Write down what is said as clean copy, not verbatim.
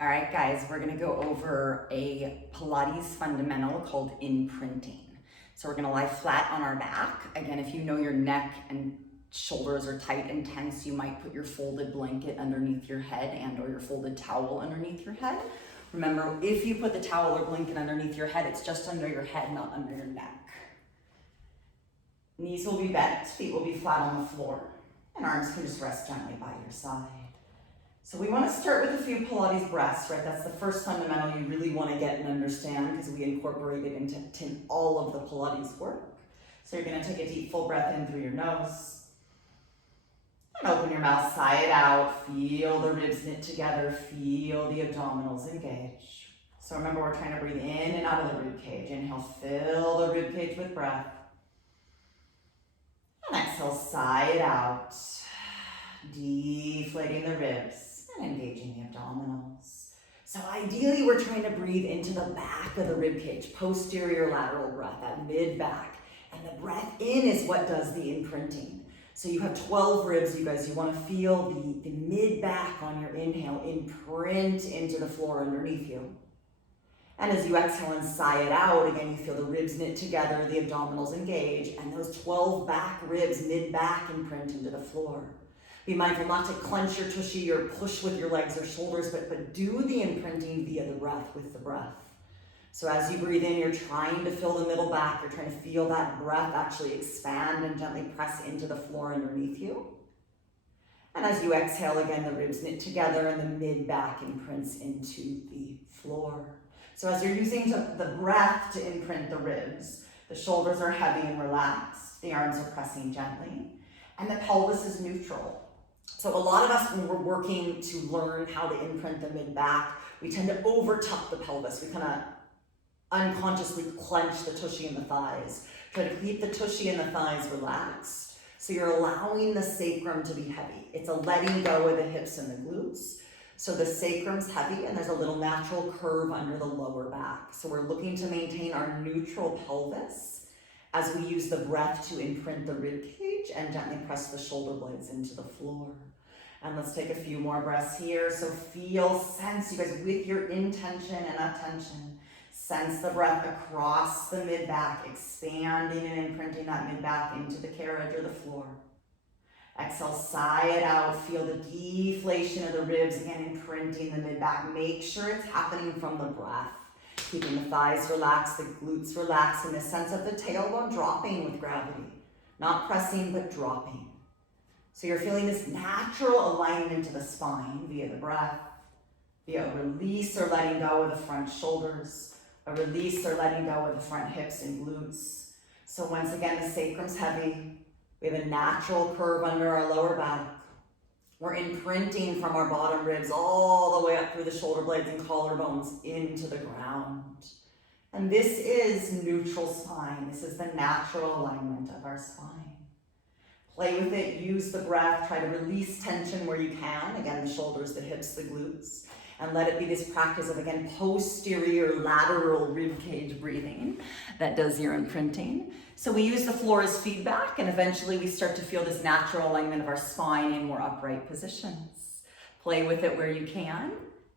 All right, guys, we're gonna go over a Pilates fundamental called imprinting. So we're gonna lie flat on our back. Again, if you know your neck and shoulders are tight and tense, you might put your folded blanket underneath your head and or your folded towel underneath your head. Remember, if you put the towel or blanket underneath your head, it's just under your head, not under your neck. Knees will be bent, feet will be flat on the floor, and arms can just rest gently by your side. So we want to start with a few Pilates breaths, right? That's the first fundamental you really want to get and understand because we incorporate it into all of the Pilates work. So you're going to take a deep full breath in through your nose and open your mouth, sigh it out. Feel the ribs knit together. Feel the abdominals engage. So remember, we're trying to breathe in and out of the rib cage. Inhale, fill the rib cage with breath. And exhale, sigh it out. Deflating the ribs and engaging the abdominals. So ideally, we're trying to breathe into the back of the rib cage, posterior lateral breath, that mid-back. And the breath in is what does the imprinting. So you have 12 ribs, you guys. You want to feel the mid-back on your inhale imprint into the floor underneath you. And as you exhale and sigh it out, again, you feel the ribs knit together, the abdominals engage, and those 12 back ribs, mid-back, imprint into the floor. Be mindful not to clench your tushy or push with your legs or shoulders, but do the imprinting via the breath, with the breath. So as you breathe in, you're trying to fill the middle back. You're trying to feel that breath actually expand and gently press into the floor underneath you. And as you exhale, again, the ribs knit together and the mid-back imprints into the floor. So as you're using the breath to imprint the ribs, the shoulders are heavy and relaxed. The arms are pressing gently. And the pelvis is neutral. So a lot of us, when we're working to learn how to imprint the mid-back, we tend to over-tuck the pelvis. We kind of unconsciously clench the tushy and the thighs. Try to keep the tushy and the thighs relaxed. So you're allowing the sacrum to be heavy. It's a letting go of the hips and the glutes. So the sacrum's heavy and there's a little natural curve under the lower back. So we're looking to maintain our neutral pelvis as we use the breath to imprint the rib cage and gently press the shoulder blades into the floor. And let's take a few more breaths here. So feel, sense, you guys, with your intention and attention, sense the breath across the mid-back, expanding and imprinting that mid-back into the carriage or the floor. Exhale, sigh it out. Feel the deflation of the ribs, again, imprinting the mid-back. Make sure it's happening from the breath. Keeping the thighs relaxed, the glutes relaxed, and the sense of the tailbone dropping with gravity. Not pressing, but dropping. So you're feeling this natural alignment to the spine via the breath, via a release or letting go of the front shoulders, a release or letting go of the front hips and glutes. So once again, the sacrum's heavy. We have a natural curve under our lower back. We're imprinting from our bottom ribs all the way up through the shoulder blades and collarbones into the ground. And this is neutral spine. This is the natural alignment of our spine. Play with it, use the breath, try to release tension where you can. Again, the shoulders, the hips, the glutes. And let it be this practice of, again, posterior lateral rib cage breathing that does your imprinting. So we use the floor as feedback, and eventually we start to feel this natural alignment of our spine in more upright positions. Play with it where you can.